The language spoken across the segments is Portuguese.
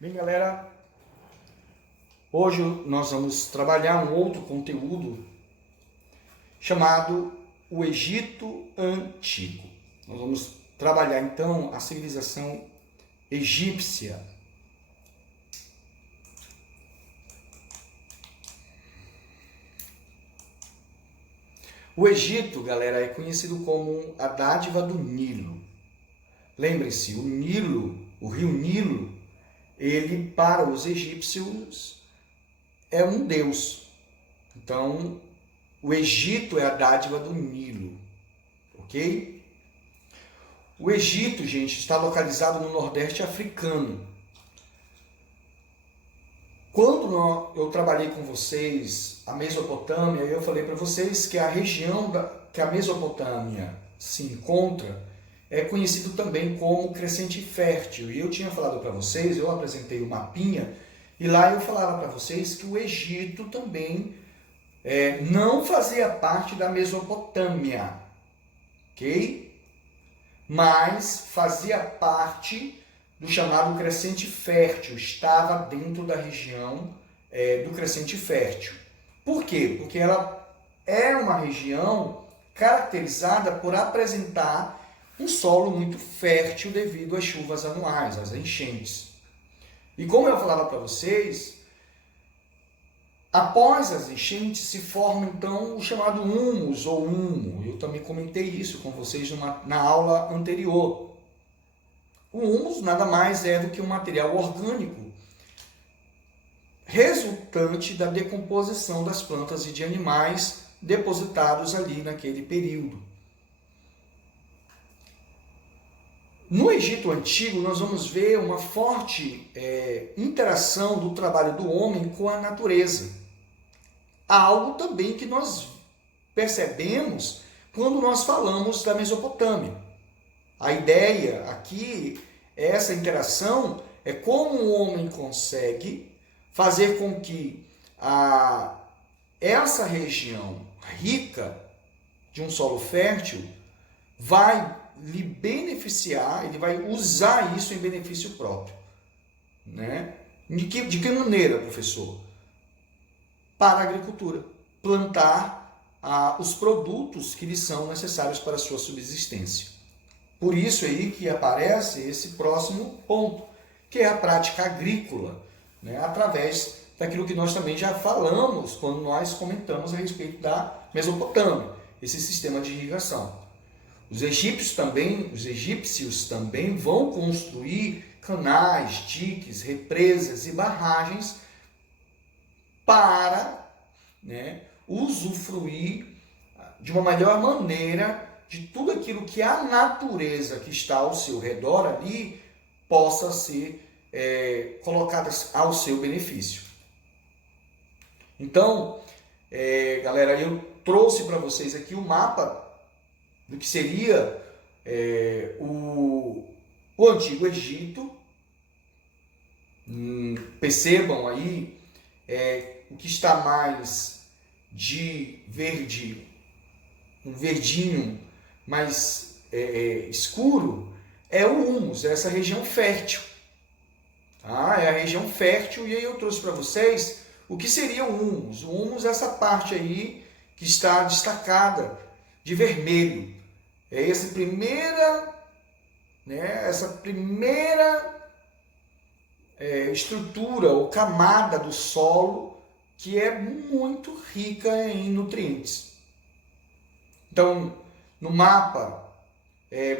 Bem, galera, hoje nós vamos trabalhar um outro conteúdo chamado o Egito Antigo. Nós vamos trabalhar então a civilização egípcia. O Egito, galera, é conhecido como a dádiva do Nilo. Lembre-se, o Nilo, o rio Nilo, ele para os egípcios é um deus. Então, o Egito é a dádiva do Nilo, ok? O Egito, gente, está localizado no Nordeste africano. Quando eu trabalhei com vocês a Mesopotâmia, eu falei para vocês que a região que a Mesopotâmia se encontra é conhecido também como Crescente Fértil. E eu tinha falado para vocês, eu apresentei o mapinha, e lá eu falava para vocês que o Egito também não fazia parte da Mesopotâmia, ok? Mas fazia parte do chamado Crescente Fértil, estava dentro da região do Crescente Fértil. Por quê? Porque ela é uma região caracterizada por apresentar um solo muito fértil devido às chuvas anuais, às enchentes. E como eu falava para vocês, após as enchentes se forma então o chamado humus ou humo. Eu também comentei isso com vocês na aula anterior. O humus nada mais é do que um material orgânico resultante da decomposição das plantas e de animais depositados ali naquele período. No Egito Antigo, nós vamos ver uma forte interação do trabalho do homem com a natureza. Algo também que nós percebemos quando nós falamos da Mesopotâmia. A ideia aqui, essa interação, é como o homem consegue fazer com que essa região rica de um solo fértil vai lhe beneficiar, ele vai usar isso em benefício próprio. Né? De que maneira, professor? Para a agricultura. Plantar os produtos que lhe são necessários para a sua subsistência. Por isso aí que aparece esse próximo ponto, que é a prática agrícola, né? Através daquilo que nós também já falamos quando nós comentamos a respeito da Mesopotâmia, esse sistema de irrigação. Os egípcios também vão construir canais, diques, represas e barragens para, né, usufruir de uma melhor maneira de tudo aquilo que a natureza que está ao seu redor ali possa ser colocada ao seu benefício. Então, galera, eu trouxe para vocês aqui o mapa do que seria o Antigo Egito. Percebam aí o que está mais de verde, um verdinho mais escuro, é o humus, é essa região fértil. Tá? É a região fértil, e aí eu trouxe para vocês o que seria o humus. O humus é essa parte aí que está destacada de vermelho. É essa primeira estrutura ou camada do solo que é muito rica em nutrientes. Então, no mapa,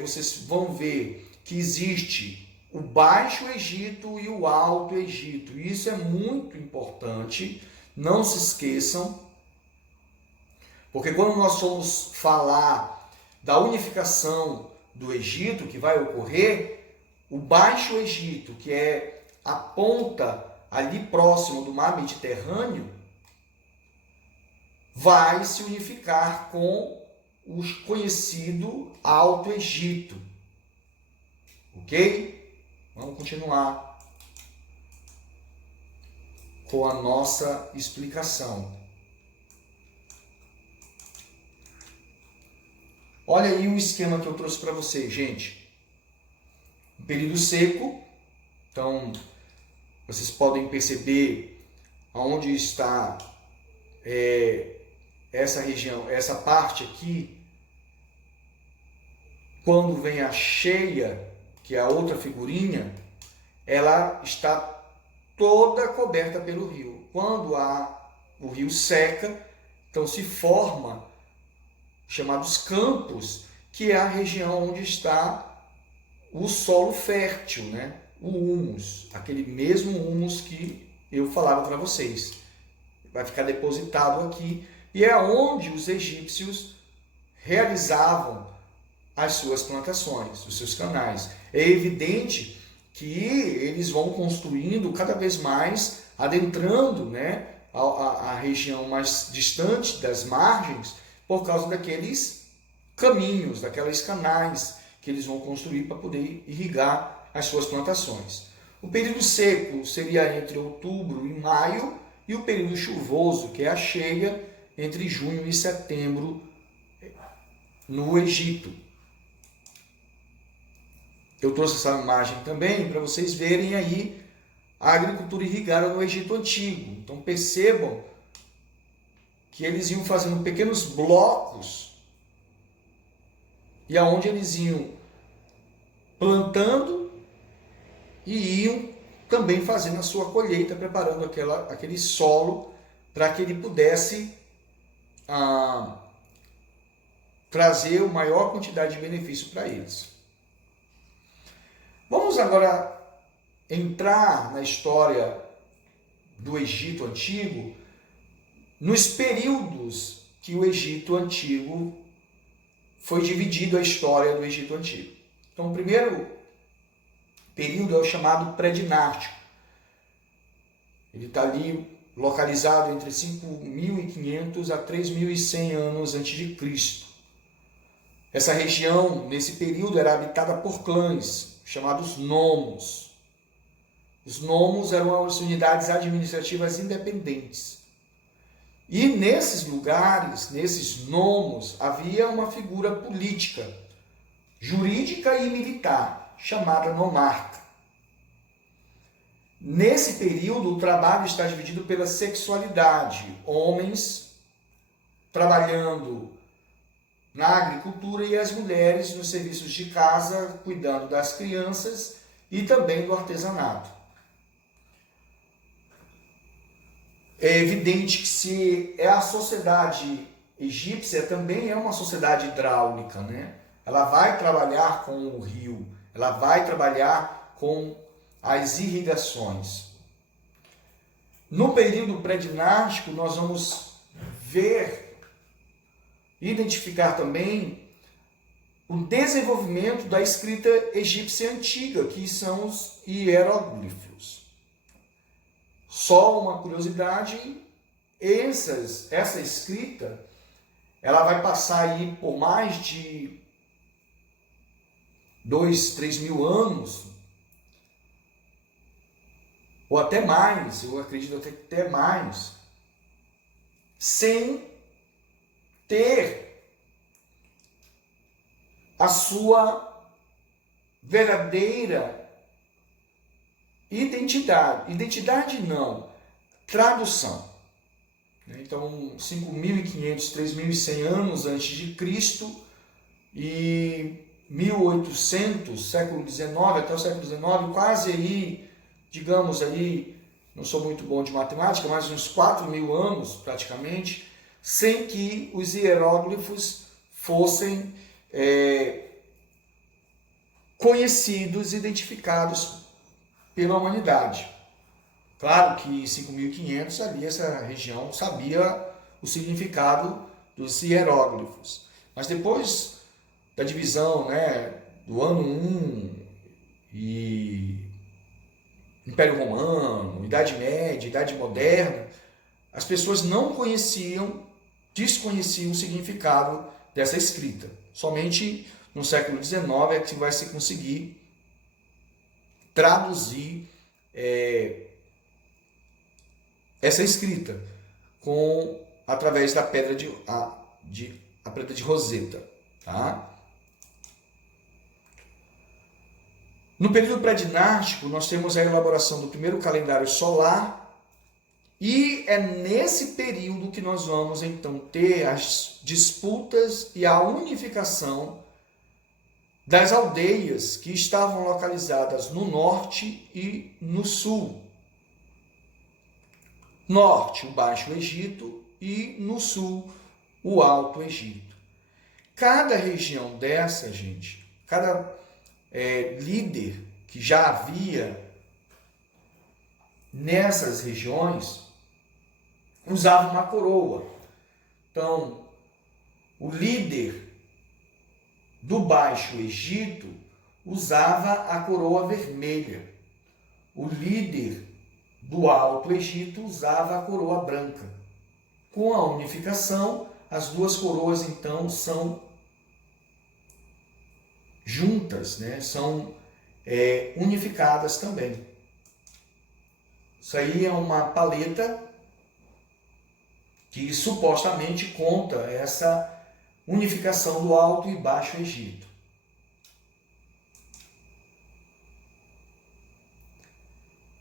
vocês vão ver que existe o Baixo Egito e o Alto Egito. Isso é muito importante, não se esqueçam, porque quando nós formos falar da unificação do Egito, que vai ocorrer, o Baixo Egito, que é a ponta ali próximo do mar Mediterrâneo, vai se unificar com o conhecido Alto Egito. Ok? Vamos continuar com a nossa explicação. Olha aí o esquema que eu trouxe para vocês, gente. Um período seco, então vocês podem perceber aonde está essa região, essa parte aqui, quando vem a cheia, que é a outra figurinha, ela está toda coberta pelo rio. Quando o rio seca, então se forma chamados campos, que é a região onde está o solo fértil, né? O humus, aquele mesmo humus que eu falava para vocês. Vai ficar depositado aqui e é onde os egípcios realizavam as suas plantações, os seus canais. É evidente que eles vão construindo cada vez mais, adentrando, né, a região mais distante das margens, por causa daqueles caminhos, daqueles canais que eles vão construir para poder irrigar as suas plantações. O período seco seria entre outubro e maio, e o período chuvoso, que é a cheia, entre junho e setembro no Egito. Eu trouxe essa imagem também para vocês verem aí a agricultura irrigada no Egito Antigo. Então percebam que eles iam fazendo pequenos blocos e aonde eles iam plantando e iam também fazendo a sua colheita, preparando aquele solo para que ele pudesse trazer a maior quantidade de benefício para eles. Vamos agora entrar na história do Egito Antigo, nos períodos que o Egito Antigo foi dividido a história do Egito Antigo. Então, o primeiro período é o chamado pré-dinástico. Ele está ali localizado entre 5.500 a 3.100 anos antes de Cristo. Essa região, nesse período, era habitada por clãs, chamados nomos. Os nomos eram as unidades administrativas independentes. E nesses lugares, nesses nomos, havia uma figura política, jurídica e militar, chamada nomarca. Nesse período, o trabalho está dividido pela sexualidade. Homens trabalhando na agricultura e as mulheres nos serviços de casa, cuidando das crianças e também do artesanato. É evidente que se a sociedade egípcia também é uma sociedade hidráulica, né? Ela vai trabalhar com o rio, ela vai trabalhar com as irrigações. No período pré-dinástico, nós vamos identificar também o desenvolvimento da escrita egípcia antiga, que são os hieróglifos. Só uma curiosidade, essa escrita, ela vai passar aí por mais de 2-3 mil anos, ou até mais, eu acredito até mais, sem ter a sua verdadeira identidade. Identidade não, tradução. Então, 5.500, 3.100 anos antes de Cristo e 1800, século XIX, até o século XIX, quase aí, digamos aí, não sou muito bom de matemática, mas uns 4.000 anos praticamente, sem que os hieróglifos fossem conhecidos, identificados pela humanidade. Claro que em 5.500 ali essa região sabia o significado dos hieróglifos. Mas depois da divisão, né, do ano 1 e Império Romano, Idade Média, Idade Moderna, as pessoas não desconheciam o significado dessa escrita. Somente no século XIX é que vai se conseguir traduzir essa escrita através da pedra a pedra de Roseta, tá? No período pré-dinástico, nós temos a elaboração do primeiro calendário solar, e é nesse período que nós vamos então ter as disputas e a unificação das aldeias que estavam localizadas no norte e no sul. Norte, o Baixo Egito, e no sul, o Alto Egito. Cada região dessa, gente, cada líder que já havia nessas regiões usava uma coroa. Então, o líder do Baixo Egito usava a coroa vermelha. O líder do Alto Egito usava a coroa branca. Com a unificação, as duas coroas então são juntas, né? São unificadas também. Isso aí é uma paleta que supostamente conta essa unificação do Alto e Baixo Egito.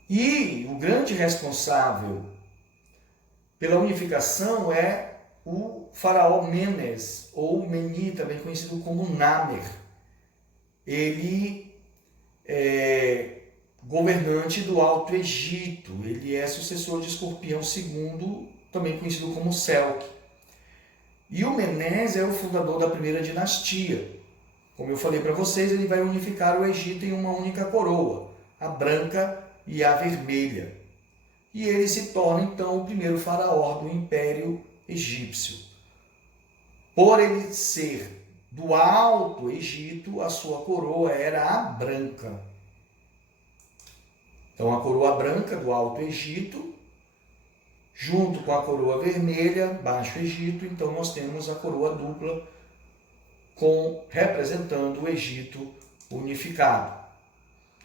E o grande responsável pela unificação é o faraó Menes, ou Meni, também conhecido como Namer. Ele é governante do Alto Egito, ele é sucessor de Escorpião II, também conhecido como Selk. E o Menes é o fundador da primeira dinastia. Como eu falei para vocês, ele vai unificar o Egito em uma única coroa, a branca e a vermelha. E ele se torna então o primeiro faraó do Império Egípcio. Por ele ser do Alto Egito, a sua coroa era a branca. Então a coroa branca do Alto Egito, junto com a coroa vermelha, Baixo Egito, então nós temos a coroa dupla representando o Egito unificado.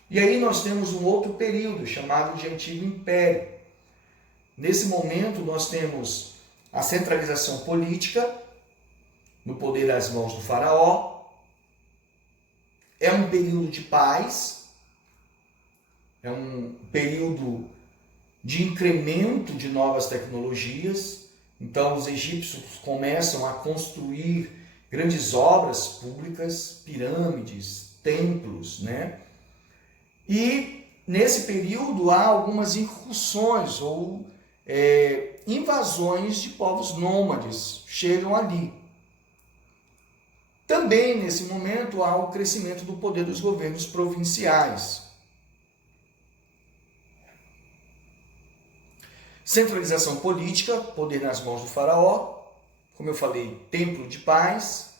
E aí nós temos um outro período chamado de Antigo Império. Nesse momento nós temos a centralização política no poder das mãos do faraó. É um período de paz, é um período de incremento de novas tecnologias. Então os egípcios começam a construir grandes obras públicas, pirâmides, templos, né? E nesse período há algumas incursões ou invasões de povos nômades, chegam ali. Também nesse momento há o crescimento do poder dos governos provinciais. Centralização política, poder nas mãos do faraó, como eu falei, templo de paz,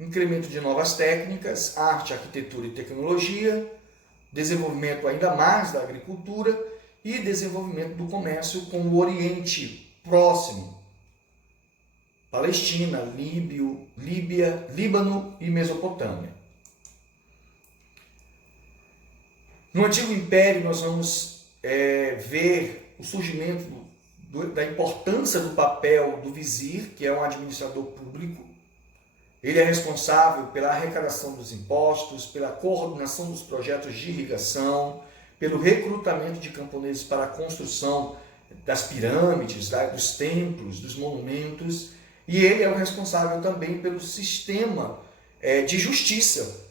incremento de novas técnicas, arte, arquitetura e tecnologia, desenvolvimento ainda mais da agricultura e desenvolvimento do comércio com o Oriente Próximo, Palestina, Líbia, Líbano e Mesopotâmia. No Antigo Império nós vamos ver o surgimento da importância do papel do vizir, que é um administrador público. Ele é responsável pela arrecadação dos impostos, pela coordenação dos projetos de irrigação, pelo recrutamento de camponeses para a construção das pirâmides, dos templos, dos monumentos, e ele é o responsável também pelo sistema de justiça.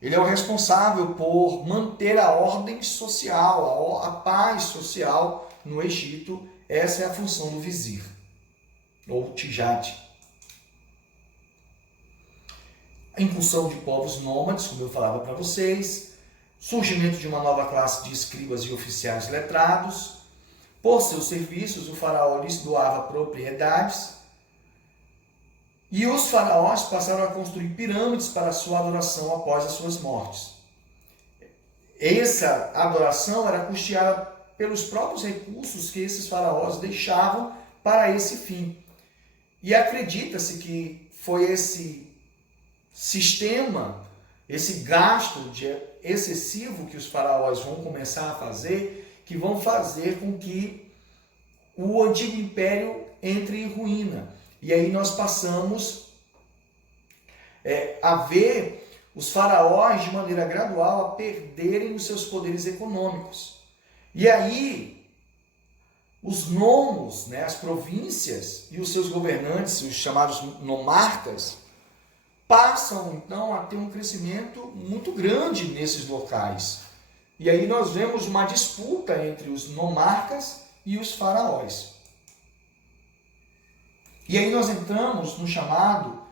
Ele é o responsável por manter a ordem social, a paz social no Egito. Essa é a função do vizir, ou tijate. A incursão de povos nômades, como eu falava para vocês, surgimento de uma nova classe de escribas e oficiais letrados. Por seus serviços, o faraó lhes doava propriedades e os faraós passaram a construir pirâmides para a sua adoração após as suas mortes. Essa adoração era custeada pelos próprios recursos que esses faraós deixavam para esse fim. E acredita-se que foi esse sistema, esse gasto excessivo que os faraós vão começar a fazer, que vão fazer com que o Antigo Império entre em ruína. E aí nós passamos a ver os faraós, de maneira gradual, a perderem os seus poderes econômicos. E aí, os nomos, né, as províncias e os seus governantes, os chamados nomarcas, passam então a ter um crescimento muito grande nesses locais. E aí nós vemos uma disputa entre os nomarcas e os faraós. E aí nós entramos no chamado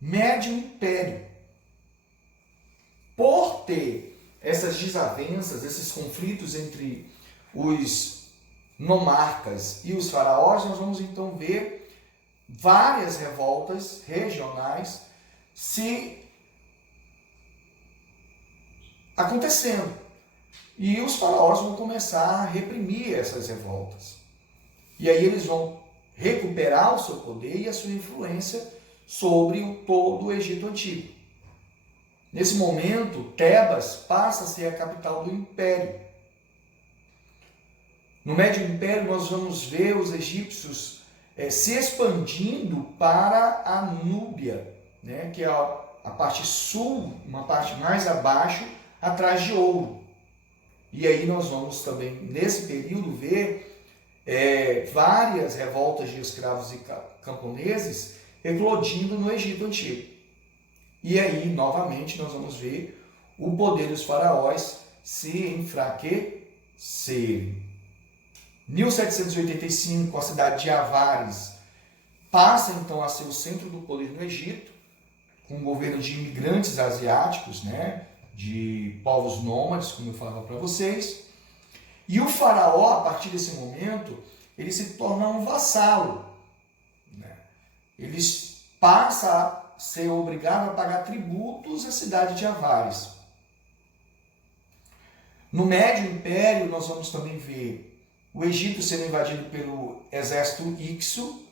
Médio Império. Por ter essas desavenças, esses conflitos entre os nomarcas e os faraós, nós vamos então ver várias revoltas regionais se acontecendo. E os faraós vão começar a reprimir essas revoltas. E aí eles vão recuperar o seu poder e a sua influência sobre todo o Egito Antigo. Nesse momento, Tebas passa a ser a capital do Império. No Médio Império, nós vamos ver os egípcios se expandindo para a Núbia, né, que é a parte sul, uma parte mais abaixo, atrás de Ouro. E aí nós vamos também, nesse período, ver várias revoltas de escravos e camponeses eclodindo no Egito Antigo. E aí, novamente, nós vamos ver o poder dos faraós se enfraquecer. 1785, a cidade de Avares passa então a ser o centro do poder no Egito, com um governo de imigrantes asiáticos, né, de povos nômades, como eu falava para vocês. E o faraó, a partir desse momento, ele se torna um vassalo, né? Ele passa a ser obrigado a pagar tributos à cidade de Avares. No Médio Império, nós vamos também ver o Egito sendo invadido pelo exército Ixo.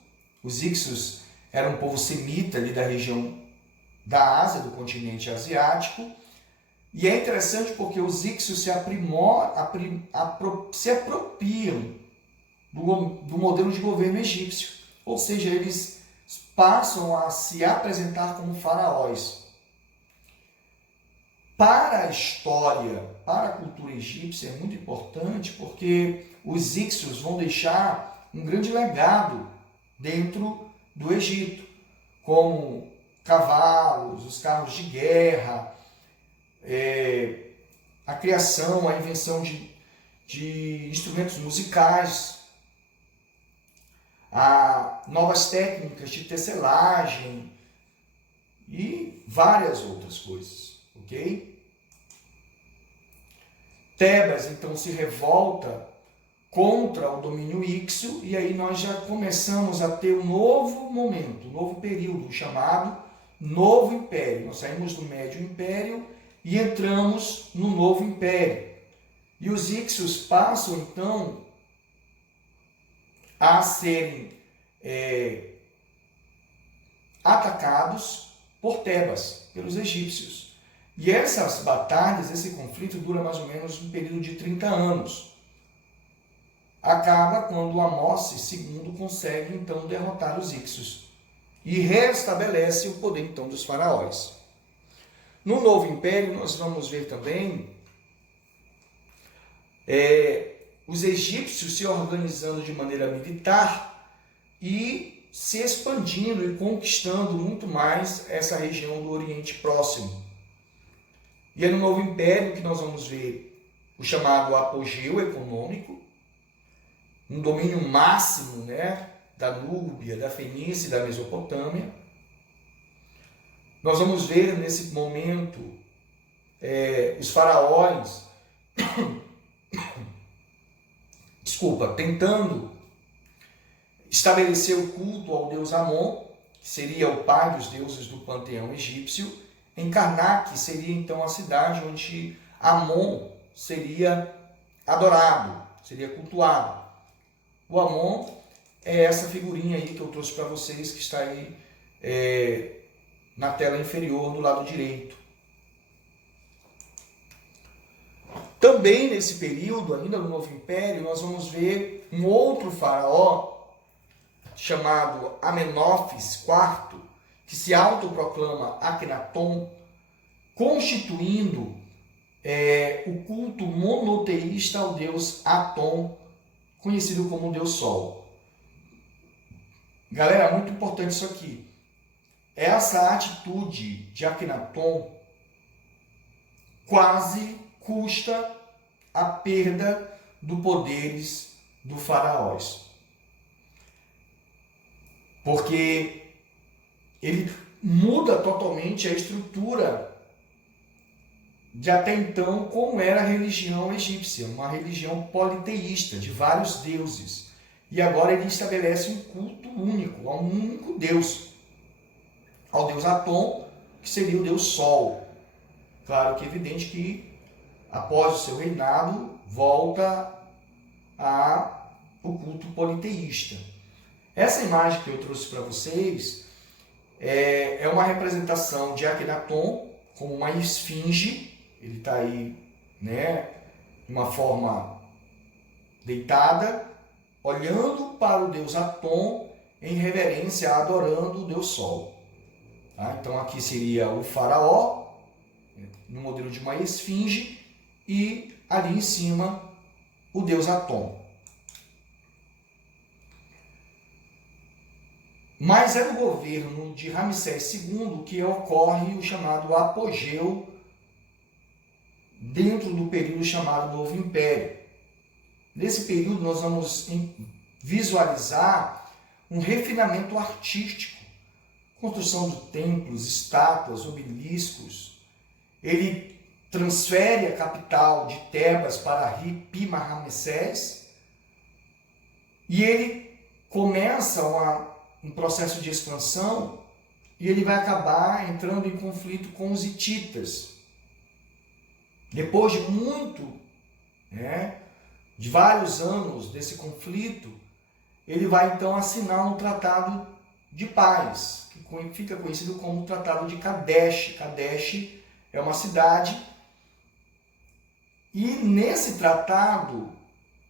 Os Ixos eram um povo semita ali da região da Ásia, do continente asiático. E é interessante porque os Ixos se apropriam do modelo de governo egípcio. Ou seja, eles passam a se apresentar como faraós. Para a história, para a cultura egípcia é muito importante porque os Ixos vão deixar um grande legado dentro do Egito, como cavalos, os carros de guerra, a criação, a invenção de instrumentos musicais, novas técnicas de tecelagem e várias outras coisas, ok? Tebas então se revolta contra o domínio Ixo e aí nós já começamos a ter um novo momento, um novo período chamado Novo Império. Nós saímos do Médio Império e entramos no Novo Império. E os Ixos passam então a serem atacados por Tebas, pelos egípcios. E essas batalhas, esse conflito dura mais ou menos um período de 30 anos. Acaba quando Amós II consegue então derrotar os Ixos e restabelece o poder então dos faraós. No Novo Império nós vamos ver também os egípcios se organizando de maneira militar e se expandindo e conquistando muito mais essa região do Oriente Próximo. E é no Novo Império que nós vamos ver o chamado apogeu econômico, um domínio máximo, né, da Núbia, da Fenícia e da Mesopotâmia. Nós vamos ver nesse momento os faraós tentando estabelecer o culto ao deus Amon, que seria o pai dos deuses do panteão egípcio. Em Karnak seria então a cidade onde Amon seria adorado, seria cultuado. O Amon é essa figurinha aí que eu trouxe para vocês, que está aí na tela inferior, no lado direito. Também nesse período, ainda no Novo Império, nós vamos ver um outro faraó chamado Amenófis IV, que se autoproclama Akhenaton, constituindo o culto monoteísta ao deus Atom, conhecido como o deus Sol. Galera, muito importante isso aqui. Essa atitude de Akhenaton quase custa a perda dos poderes do faraós. Porque ele muda totalmente a estrutura de até então como era a religião egípcia, uma religião politeísta, de vários deuses. E agora ele estabelece um culto único, a um único Deus, ao deus Atom, que seria o deus Sol. Claro que é evidente que após o seu reinado volta o culto politeísta. Essa imagem que eu trouxe para vocês é uma representação de Akhenaton como uma esfinge. Ele está aí, né, de uma forma deitada, olhando para o deus Atom em reverência, adorando o deus Sol. Tá? Então aqui seria o faraó, no modelo de uma esfinge, e ali em cima o deus Atom. Mas é no governo de Ramsés II que ocorre o chamado apogeu dentro do período chamado Novo Império. Nesse período nós vamos visualizar um refinamento artístico, construção de templos, estátuas, obeliscos. Ele transfere a capital de Tebas para Pi-Ramsés e ele começa um processo de expansão e ele vai acabar entrando em conflito com os hititas. Depois de de vários anos desse conflito, ele vai então assinar um tratado de paz, que fica conhecido como o Tratado de Kadesh. Kadesh é uma cidade, e nesse tratado,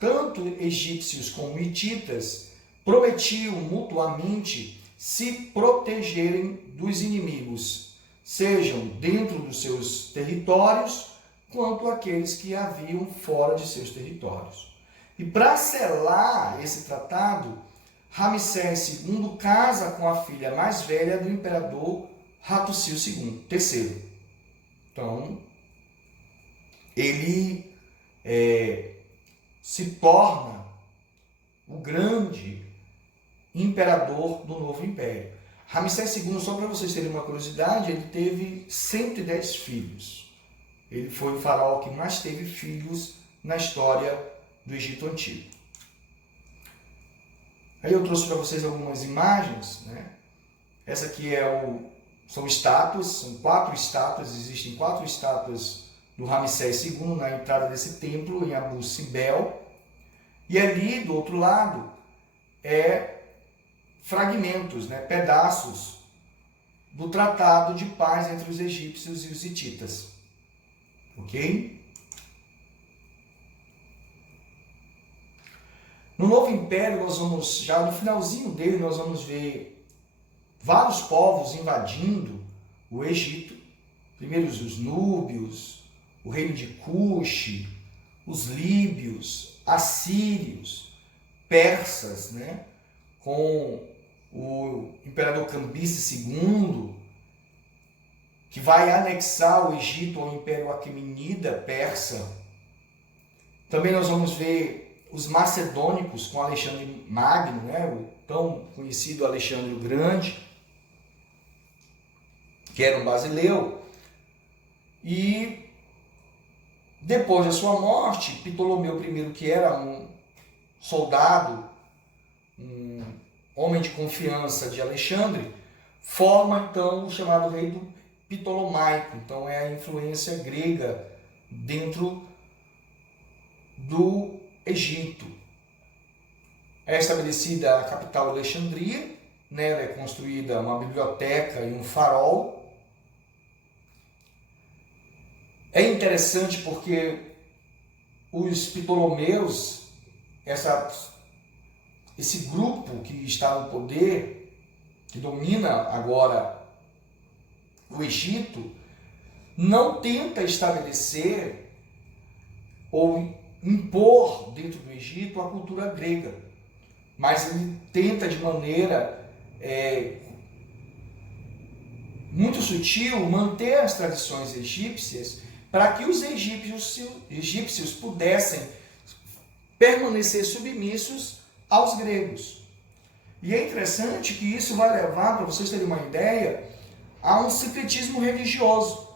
tanto egípcios como hititas prometiam mutuamente se protegerem dos inimigos, sejam dentro dos seus territórios, quanto aqueles que haviam fora de seus territórios. E para selar esse tratado, Ramsés II casa com a filha mais velha do imperador Hattusil III. Então, ele se torna o grande imperador do novo império. Ramsés II, só para vocês terem uma curiosidade, ele teve 110 filhos. Ele foi o faraó que mais teve filhos na história do Egito Antigo. Aí eu trouxe para vocês algumas imagens, né? Essa aqui são estátuas, são 4 estátuas, existem 4 estátuas do Ramsés II na entrada desse templo em Abu Simbel. E ali do outro lado fragmentos, pedaços do tratado de paz entre os egípcios e os hititas. Ok? No Novo Império, já no finalzinho dele, nós vamos ver vários povos invadindo o Egito. Primeiro os núbios, o reino de Cush, os líbios, assírios, persas, com o imperador Cambises II, que vai anexar o Egito ao Império Aquemenida persa. Também nós vamos ver os macedônicos com Alexandre Magno, o tão conhecido Alexandre o Grande, que era um basileu. E depois da sua morte, Ptolomeu I, que era um soldado, um homem de confiança de Alexandre, forma então o chamado reino Ptolomaico. Então é a influência grega dentro do Egito. É estabelecida a capital Alexandria, é construída uma biblioteca e um farol. É interessante porque os Ptolomeus, esse grupo que está no poder, que domina agora o Egito, não tenta estabelecer ou impor dentro do Egito a cultura grega, mas ele tenta de maneira muito sutil manter as tradições egípcias para que os egípcios pudessem permanecer submissos aos gregos. E é interessante que isso vai levar, para vocês terem uma ideia, a um sincretismo religioso.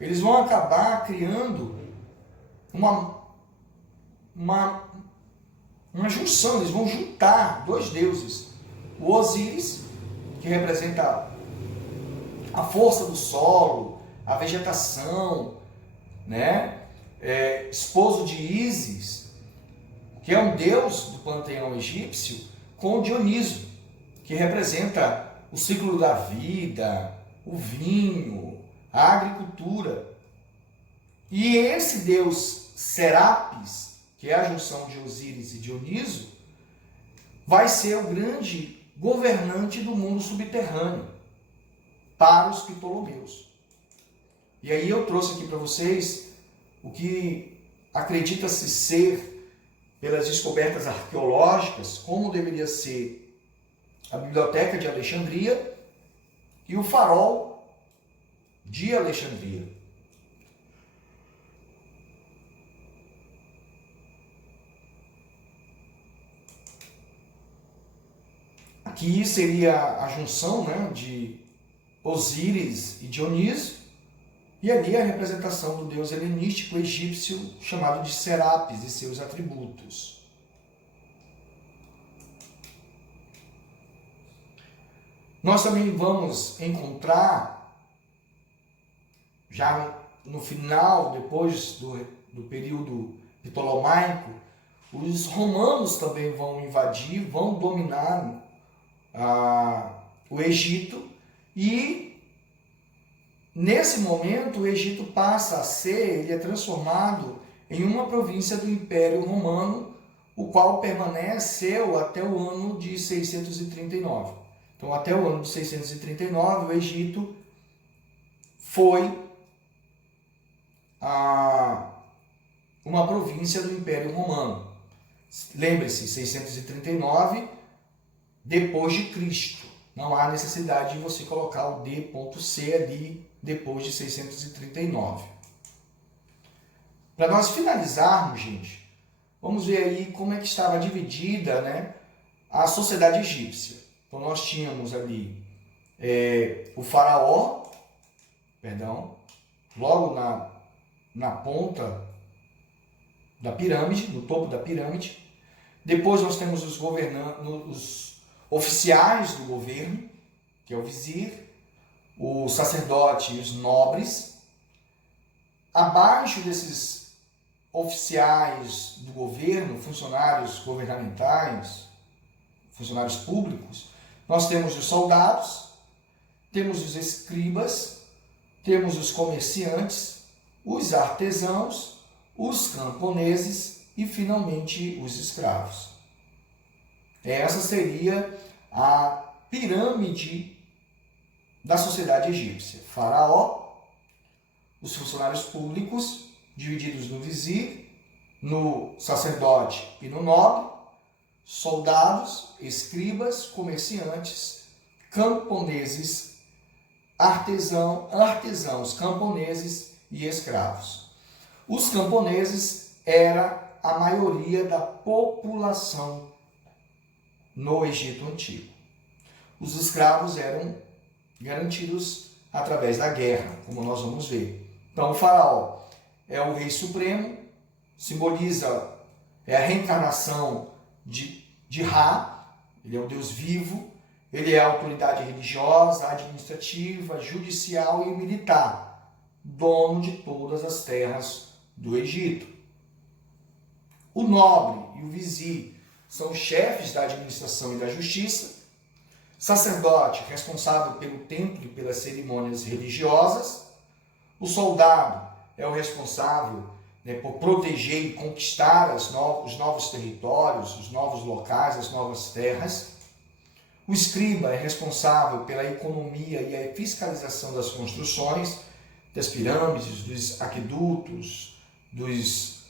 Eles vão acabar criando uma junção, eles vão juntar dois deuses. O Osíris, que representa a força do solo, a vegetação, né? Esposo de Ísis, que é um deus do panteão egípcio, com Dioniso, que representa o ciclo da vida, o vinho, a agricultura. E esse deus Serapis, que é a junção de Osíris e Dioniso, vai ser o grande governante do mundo subterrâneo para os Ptolomeus. E aí eu trouxe aqui para vocês o que acredita-se ser, pelas descobertas arqueológicas, como deveria ser a Biblioteca de Alexandria e o Farol de Alexandria. Aqui seria a junção, né, de Osíris e Dioniso, e ali a representação do deus helenístico egípcio chamado de Serapis e seus atributos. Nós também vamos encontrar, já no final, depois do período ptolomaico, os romanos também vão invadir, vão dominar o Egito, e nesse momento o Egito passa a ser, ele é transformado em uma província do Império Romano, o qual permaneceu até o ano de 639. Então, até o ano de 639, o Egito foi uma província do Império Romano. Lembre-se, 639 depois de Cristo. Não há necessidade de você colocar o D.C ali depois de 639. Para nós finalizarmos, gente, vamos ver aí como é que estava dividida, né, a sociedade egípcia. Então nós tínhamos ali o faraó, logo na ponta da pirâmide, no topo da pirâmide. Depois nós temos os oficiais do governo, que é o vizir, o sacerdote e os nobres. Abaixo desses oficiais do governo, funcionários governamentais, funcionários públicos, nós temos os soldados, temos os escribas, temos os comerciantes, os artesãos, os camponeses e, finalmente, os escravos. Essa seria a pirâmide da sociedade egípcia. Faraó, os funcionários públicos, divididos no vizir, no sacerdote e no nobre, soldados, escribas, comerciantes, camponeses, artesãos, camponeses e escravos. Os camponeses era a maioria da população no Egito Antigo. Os escravos eram garantidos através da guerra, como nós vamos ver. Então, o faraó é o rei supremo, simboliza a reencarnação de Ra, ele é o Deus vivo, ele é a autoridade religiosa, administrativa, judicial e militar, dono de todas as terras do Egito. O nobre e o vizir são os chefes da administração e da justiça. Sacerdote, responsável pelo templo e pelas cerimônias religiosas. O soldado é o responsável, por proteger e conquistar os novos territórios, os novos locais, as novas terras. O escriba é responsável pela economia e a fiscalização das construções. das pirâmides, dos aquedutos, dos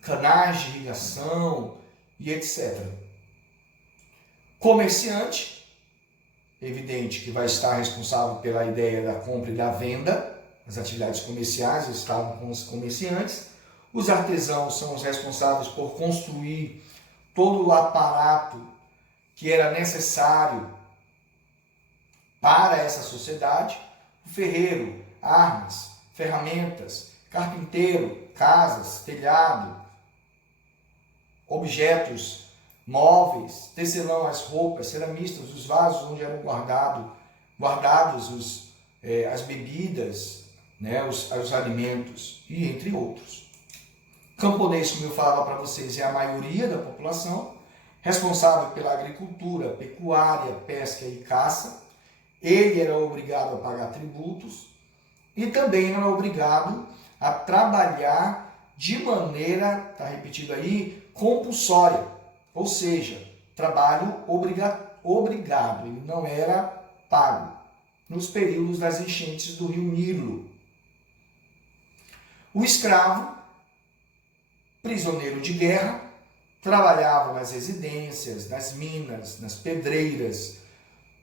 canais de irrigação e etc. Comerciante, evidente que vai estar responsável pela ideia da compra e da venda, as atividades comerciais estavam com os comerciantes. Os artesãos são os responsáveis por construir todo o aparato que era necessário para essa sociedade. O ferreiro, armas, ferramentas, carpinteiro, casas, telhado, objetos, móveis, tecelão, as roupas, ceramistas, os vasos onde eram guardados as bebidas, né, os alimentos e entre outros. Camponês, como eu falava para vocês, é a maioria da população, responsável pela agricultura, pecuária, pesca e caça. Ele era obrigado a pagar tributos e também era obrigado a trabalhar de maneira, está repetido aí, compulsória, ou seja, trabalho obrigado, ele não era pago, nos períodos das enchentes do rio Nilo. O escravo, prisioneiro de guerra, trabalhava nas residências, nas minas, nas pedreiras,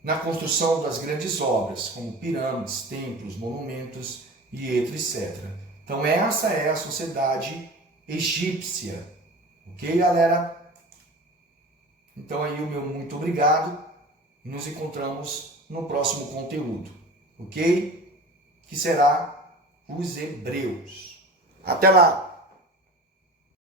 na construção das grandes obras, como pirâmides, templos, monumentos e etc. Então essa é a sociedade egípcia. Ok, galera? Então aí o meu muito obrigado e nos encontramos no próximo conteúdo. Ok? Que será os hebreus. Até lá!